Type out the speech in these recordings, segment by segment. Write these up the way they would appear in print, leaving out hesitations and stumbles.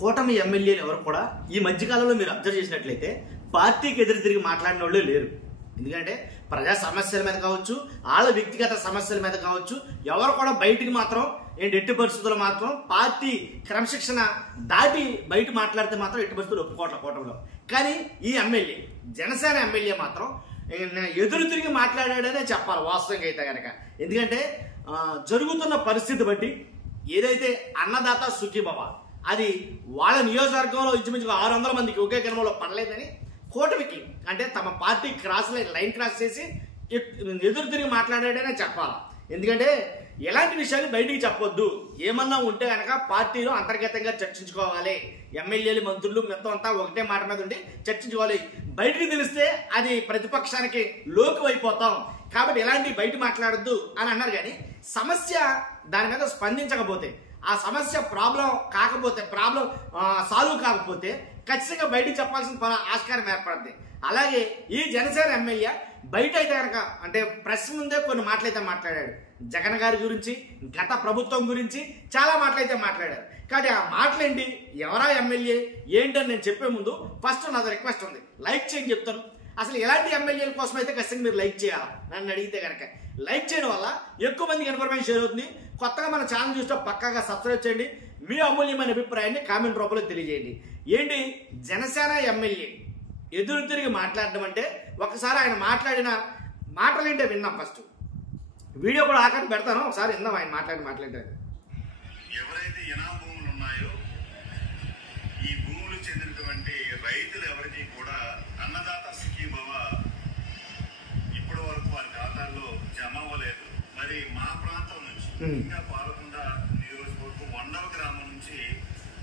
కూటమి ఎమ్మెల్యేలు ఎవరు కూడా ఈ మధ్యకాలంలో మీరు అబ్జర్వ్ చేసినట్లయితే పార్టీకి ఎదురు తిరిగి మాట్లాడిన వాళ్ళు లేరు. ఎందుకంటే ప్రజా సమస్యల మీద కావచ్చు, వాళ్ళ వ్యక్తిగత సమస్యల మీద కావచ్చు, ఎవరు కూడా బయటికి మాత్రం ఎట్టి పరిస్థితుల్లో మాత్రం పార్టీ క్రమశిక్షణ దాటి బయట మాట్లాడితే మాత్రం ఎట్టి పరిస్థితులు ఒప్పుకోవట్ల కూటమిలో. కానీ ఈ ఎమ్మెల్యే, జనసేన ఎమ్మెల్యే మాత్రం ఎదురు తిరిగి మాట్లాడాడనే చెప్పాలి వాస్తవంగా అయితే కనుక. ఎందుకంటే జరుగుతున్న పరిస్థితి బట్టి ఏదైతే అన్నదాత సుఖీభవ అది వాళ్ళ నియోజకవర్గంలో ఇంచుమించుగా 600 మందికి ఒకే గ్రామంలో పడలేదని కూటమికి అంటే తమ పార్టీ లైన్ క్రాస్ చేసి ఎదురు తిరిగి మాట్లాడాడనే చెప్పాలి. ఎందుకంటే ఎలాంటి విషయాలు బయటికి చెప్పొద్దు, ఏమన్నా ఉంటే కనుక పార్టీలో అంతర్గతంగా చర్చించుకోవాలి, ఎమ్మెల్యేలు మంత్రులు మొత్తం అంతా ఒకటే మాట మీద ఉండి చర్చించుకోవాలి. బయటికి తెలిస్తే అది ప్రతిపక్షానికి లోకు అయిపోతాం కాబట్టి ఎలాంటి బయట మాట్లాడొద్దు అని అన్నారు. కానీ సమస్య దాని మీద స్పందించకపోతే, ఆ సమస్య ప్రాబ్లం సాల్వ్ కాకపోతే ఖచ్చితంగా బయటికి చెప్పాల్సిన ఆస్కారం ఏర్పడుతుంది. అలాగే ఈ జనసేన ఎమ్మెల్యే బయట అయితే కనుక అంటే ప్రెస్ ముందే కొన్ని మాటలైతే మాట్లాడాడు. జగన్ గారి గురించి, గత ప్రభుత్వం గురించి చాలా మాటలైతే మాట్లాడారు. కాబట్టి ఆ మాటలేంటి, ఎవరా ఎమ్మెల్యే ఏంటని నేను చెప్పే ముందు ఫస్ట్ నాది రిక్వెస్ట్ ఉంది, లైక్ చేయని చెప్తాను. అసలు ఎలాంటి ఎమ్మెల్యేల కోసం అయితే ఖచ్చితంగా మీరు లైక్ చేయాలి. నన్ను అడిగితే కనుక లైక్ చేయడం వల్ల ఎక్కువ మందికి ఇన్ఫర్మేషన్ షేర్ అవుతుంది. కొత్తగా మన ఛానల్ చూస్తే పక్కాగా సబ్స్క్రైబ్ చేయండి. మీ అమూల్యమైన అభిప్రాయాన్ని కామెంట్ రూపంలో తెలియజేయండి. ఏంటి జనసేన ఎమ్మెల్యే ఎదురు తిరిగి మాట్లాడడం అంటే, ఒకసారి ఆయన మాట్లాడిన మాటలేంటే విన్నాం. ఫస్ట్ వీడియో కూడా ఆఖరి పెడతాను, ఒకసారి విందాం ఆయన మాట్లాడారు. ఎవరైతే ఇనాం భూములు ఉన్నాయో ఈ భూములు చెందినటువంటి రైతులు ఎవరికి కూడా అన్నదాత సుఖీభవ ఇప్పటి వరకు వారి ఖాతాల్లో జమ అవ్వలేదు. మరి మా ప్రాంతం నుంచి ఇంకా పాలకొండ నియోజకవర్గం వండవ గ్రామం నుంచి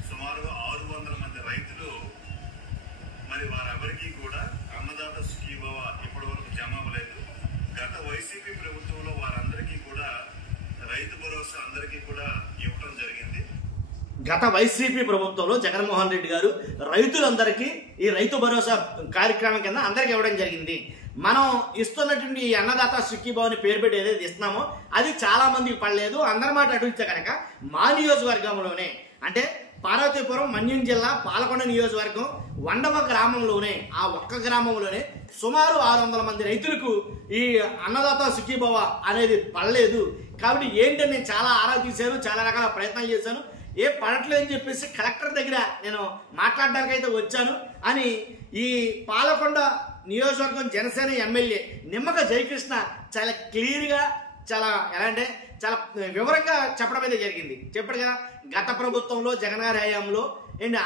సుమారుగా 600 మంది రైతులు మరి వారెవరికి కూడా అన్నదాత సుఖీభవ ఇప్పటి వరకు జమ అవ్వలేదు. గత వైసీపీ ప్రభుత్వంలో వారందరికీ కూడా రైతు భరోసా అందరికీ కూడా ఇవ్వడం జరిగింది. గత వైసీపీ ప్రభుత్వంలో జగన్మోహన్ రెడ్డి గారు రైతులందరికీ ఈ రైతు భరోసా కార్యక్రమం కింద అందరికి ఇవ్వడం జరిగింది. మనం ఇస్తున్నటువంటి ఈ అన్నదాత సుఖీభావని పేరు పెట్టి ఏదైతే ఇస్తున్నామో అది చాలా మందికి పడలేదు. అందరి మాట అడిగితే కనుక మా నియోజకవర్గంలోనే అంటే పార్వతీపురం, మన్యం జిల్లా, పాలకొండ నియోజకవర్గం వండవ గ్రామంలోనే, ఆ ఒక్క గ్రామంలోనే సుమారు 600 మంది రైతులకు ఈ అన్నదాత సుఖీభవ అనేది పడలేదు. కాబట్టి ఏంటని నేను చాలా ఆరా తీశాను, చాలా రకాల ప్రయత్నాలు చేశాను. పడట్లేదు అని చెప్పేసి కలెక్టర్ దగ్గర నేను మాట్లాడడానికి అయితే వచ్చాను అని ఈ పాలకొండ నియోజకవర్గం జనసేన ఎమ్మెల్యే నిమ్మక జయకృష్ణ చాలా క్లియర్గా, చాలా ఎలా అంటే చాలా వివరంగా చెప్పడం అయితే జరిగింది. చెప్పాడు కదా, గత ప్రభుత్వంలో జగన్ గారి హయాంలో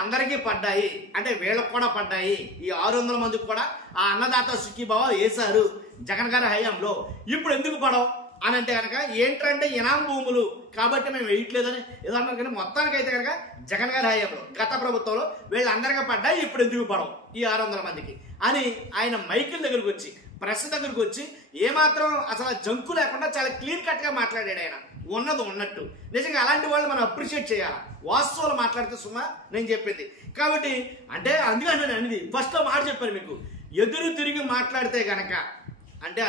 అందరికీ పడ్డాయి అంటే వీళ్ళకు కూడా పడ్డాయి, ఈ 600 మందికి కూడా ఆ అన్నదాత సుఖీభవ వేశారు జగన్ గారి హయాంలో. ఇప్పుడు ఎందుకు పడవు అని అంటే కనుక ఏంటంటే ఇనాం భూములు కాబట్టి మేము వేయట్లేదని ఏదో అన్నారు. కానీ మొత్తానికి అయితే కనుక జగన్ గారి హయాంలో గత ప్రభుత్వంలో వీళ్ళందరికీ పడ్డాయి, ఇప్పుడు ఎందుకు పడవు ఈ 600 మందికి అని ఆయన మైకిల్ దగ్గరకు వచ్చి, ప్రెస్ దగ్గరకు వచ్చి ఏమాత్రం అసలు జంకు లేకుండా చాలా క్లియర్ కట్ గా మాట్లాడాడు. ఆయన ఉన్నది ఉన్నట్టు. నిజంగా అలాంటి వాళ్ళు మనం అప్రిషియేట్ చేయాలి. వాస్తవాలు మాట్లాడితే సుమా నేను చెప్పింది. కాబట్టి అంటే అందుకని నేను అనేది ఫస్ట్ లో మాట చెప్పాను మీకు, ఎదురు తిరిగి మాట్లాడితే గనక అంటే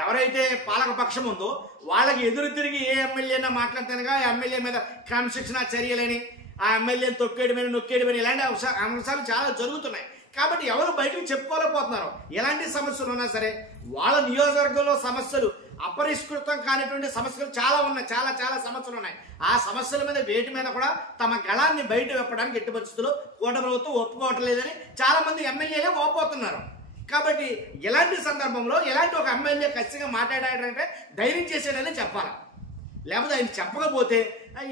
ఎవరైతే పాలక పక్షం ఉందో వాళ్ళకి ఎదురు తిరిగి ఏ ఎమ్మెల్యేనా మాట్లాడితే కనుక ఆ ఎమ్మెల్యే మీద క్రమశిక్షణ చర్యలని, ఆ ఎమ్మెల్యేని తొక్కేయడమని నొక్కేయడమని ఇలాంటి అంశాలు చాలా జరుగుతున్నాయి. కాబట్టి ఎవరు బయటకు చెప్పుకోలేకపోతున్నారు. ఎలాంటి సమస్యలు ఉన్నా సరే వాళ్ళ నియోజకవర్గంలో సమస్యలు అపరిష్కృతం కానిటువంటి సమస్యలు చాలా ఉన్నాయి, చాలా చాలా సమస్యలు ఉన్నాయి. ఆ సమస్యల మీద వేటి మీద కూడా తమ గళాన్ని బయట వెప్పడానికి ఎట్టి పరిస్థితుల్లో కూటమి ప్రభుత్వం ఒప్పుకోవట్లేదని చాలా మంది ఎమ్మెల్యేలే ఓపోతున్నారు. కాబట్టి ఎలాంటి సందర్భంలో ఎలాంటి ఒక ఎమ్మెల్యే ఖచ్చితంగా మాట్లాడాడంటే ధైర్యం చేసేదని చెప్పాలి. లేకపోతే ఆయన చెప్పకపోతే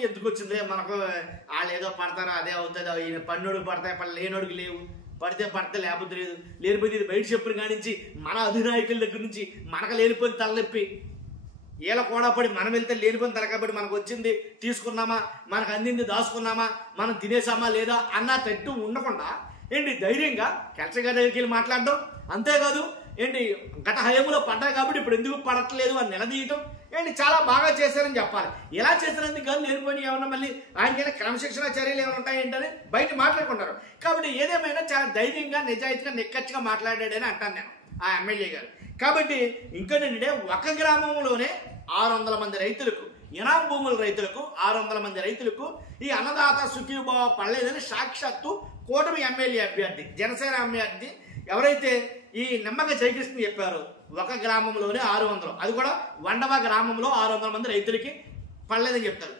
ఎందుకు వచ్చింది మనకు, వాళ్ళు ఏదో పడతారో అదే అవుతుందో, ఈయన పన్నోడికి పడతాయి లేనోడికి లేవు, పడితే లేకపోతే లేదు, లేనిపోయింది ఇది బయట చెప్పిన కానించి మన అధినాయకుల దగ్గర నుంచి మనకు లేనిపోయిన తలనొప్పి, వీళ్ళ కూడా పడి మనం వెళ్తే లేనిపోయిన తలకబడి మనకు వచ్చింది తీసుకున్నామా, మనకు అందింది దాచుకున్నామా, మనం తినేసామా లేదా అన్న తట్టు ఉండకుండా ధైర్యంగా కలెక్టర్ గారి దగ్గరికి వెళ్ళి మాట్లాడడం. అంతేకాదు గత హయాంలో పడ్డాయి కాబట్టి ఇప్పుడు ఎందుకు పడట్లేదు అని నిలదీయటం చాలా బాగా చేశారని చెప్పాలి. ఎలా చేశారని కానీ లేనిపోయి ఏమన్నా మళ్ళీ ఆయనకైనా క్రమశిక్షణ చర్యలు ఏమైనా ఉంటాయి ఏంటని బయట మాట్లాడుకుంటారు. కాబట్టి ఏదేమైనా చాలా ధైర్యంగా, నిజాయితీగా, నిక్కచ్చిగా మాట్లాడాడని అంటాను నేను ఆ ఎమ్మెల్యే గారు. కాబట్టి ఇంకేంటంటే ఒక గ్రామంలోనే 600 మంది రైతులకు ఇనాం భూముల రైతులకు 600 మంది రైతులకు ఈ అన్నదాత సుఖీభావ పడలేదని సాక్షాత్తు కూటమి ఎమ్మెల్యే అభ్యర్థి జనసేన అభ్యర్థి ఎవరైతే ఈ నిమ్మక జయకృష్ణ చెప్పారో ఒక గ్రామంలోనే 600, అది కూడా వండవ గ్రామంలో 600 మంది రైతులకి పడలేదని చెప్తారు.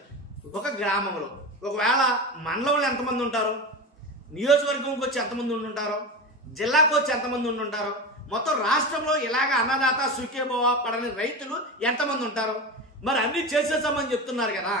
ఒక గ్రామంలో ఒకవేళ మండలంలో ఎంతమంది ఉంటారు, నియోజకవర్గంకి వచ్చి ఎంతమంది ఉంటుంటారో, జిల్లాకు వచ్చి ఎంతమంది ఉంటుంటారో, మొత్తం రాష్ట్రంలో ఇలాగ అన్నదాత సుఖీభావ పడని రైతులు ఎంతమంది ఉంటారో మరి అన్ని చేసేసామని చెప్తున్నారు కదా.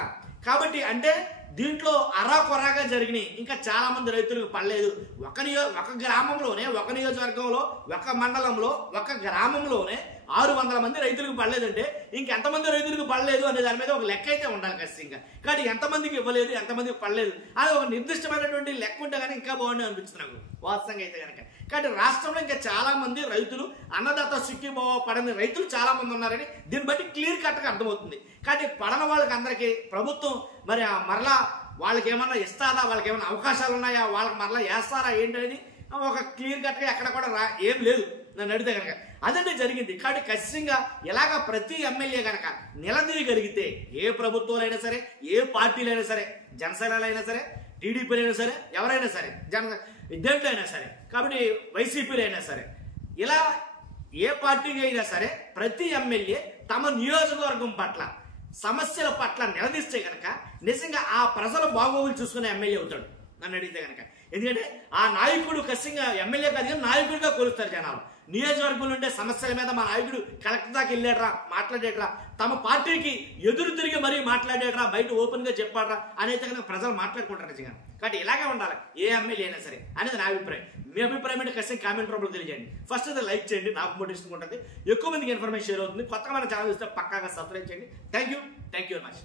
కాబట్టి అంటే దీంట్లో అరాకొరాగా జరిగినాయి. ఇంకా చాలా మంది రైతులకు పడలేదు. ఒక గ్రామంలోనే, ఒక నియోజకవర్గంలో, ఒక మండలంలో, ఒక గ్రామంలోనే 600 మంది రైతులకు పడలేదంటే ఇంకెంతమంది రైతులకు పడలేదు అనే దాని మీద ఒక లెక్క అయితే ఉండాలి ఖచ్చితంగా. కాబట్టి ఎంతమందికి ఇవ్వలేదు, ఎంతమందికి పడలేదు అది ఒక నిర్దిష్టమైనటువంటి లెక్క ఉంటే కానీ ఇంకా బాగుండే అనిపిస్తుంది నాకు వాస్తవంగా అయితే కనుక. కాబట్టి రాష్ట్రంలో ఇంకా చాలా మంది రైతులు అన్నదాత సుఖీభావ పడని రైతులు చాలా మంది ఉన్నారని దీన్ని బట్టి క్లియర్ కట్గా అర్థమవుతుంది. కానీ పడన వాళ్ళకి అందరికీ ప్రభుత్వం మరి మరలా వాళ్ళకి ఏమన్నా ఇస్తారా, వాళ్ళకి ఏమైనా అవకాశాలు ఉన్నాయా, వాళ్ళకి మరలా వేస్తారా ఏంటనేది ఒక క్లియర్ కట్గా ఎక్కడ కూడా ఏం లేదు నన్ను అడిగితే కనుక. అదంటే జరిగింది. కాబట్టి ఖచ్చితంగా ఇలాగ ప్రతి ఎమ్మెల్యే కనుక నిలదీయగలిగితే ఏ ప్రభుత్వాలైనా సరే, ఏ పార్టీలైనా సరే, జనసేనలో అయినా సరే, టీడీపీలో అయినా సరే, ఎవరైనా సరే, దేంట్లో అయినా సరే, కాబట్టి వైసీపీలో అయినా సరే, ఇలా ఏ పార్టీకి అయినా సరే ప్రతి ఎమ్మెల్యే తమ నియోజకవర్గం పట్ల సమస్యల పట్ల నిలదీస్తే కనుక నిజంగా ఆ ప్రజల బాగోగులు చూసుకునే ఎమ్మెల్యే అవుతాడు నన్ను అడిగితే కనుక. ఎందుకంటే ఆ నాయకుడు ఖచ్చితంగా ఎమ్మెల్యే కాదు నాయకుడిగా కొలుస్తారు జనాలు. నియోజకవర్గంలో ఉండే సమస్యల మీద మా నాయకుడు కలెక్టర్ దాకా వెళ్ళాడరా, మాట్లాడేట్రా, తమ పార్టీకి ఎదురు తిరిగి మరీ మాట్లాడేట్రా, బయట ఓపెన్ గా చెప్పాడరా అనేది కనుక ప్రజలు మాట్లాడుకుంటారు నిజంగా. కాబట్టి ఇలాగే ఉండాలి ఏ ఎమ్మెల్యే అయినా సరే అనేది నా అభిప్రాయం. మీ అభిప్రాయం అంటే ఖచ్చితంగా కామెంట్ రూపంలో తెలియజేయండి. ఫస్ట్ అయితే లైక్ చేయండి, నాకు మోటివేషన్ ఉంటుంది, ఎక్కువ మందికి ఇన్ఫర్మేషన్ షేర్ అవుతుంది. కొత్తగా మన ఛానల్ ఇస్తే పక్కాగా సబ్స్క్రైబ్ చేయండి. Thank you very much.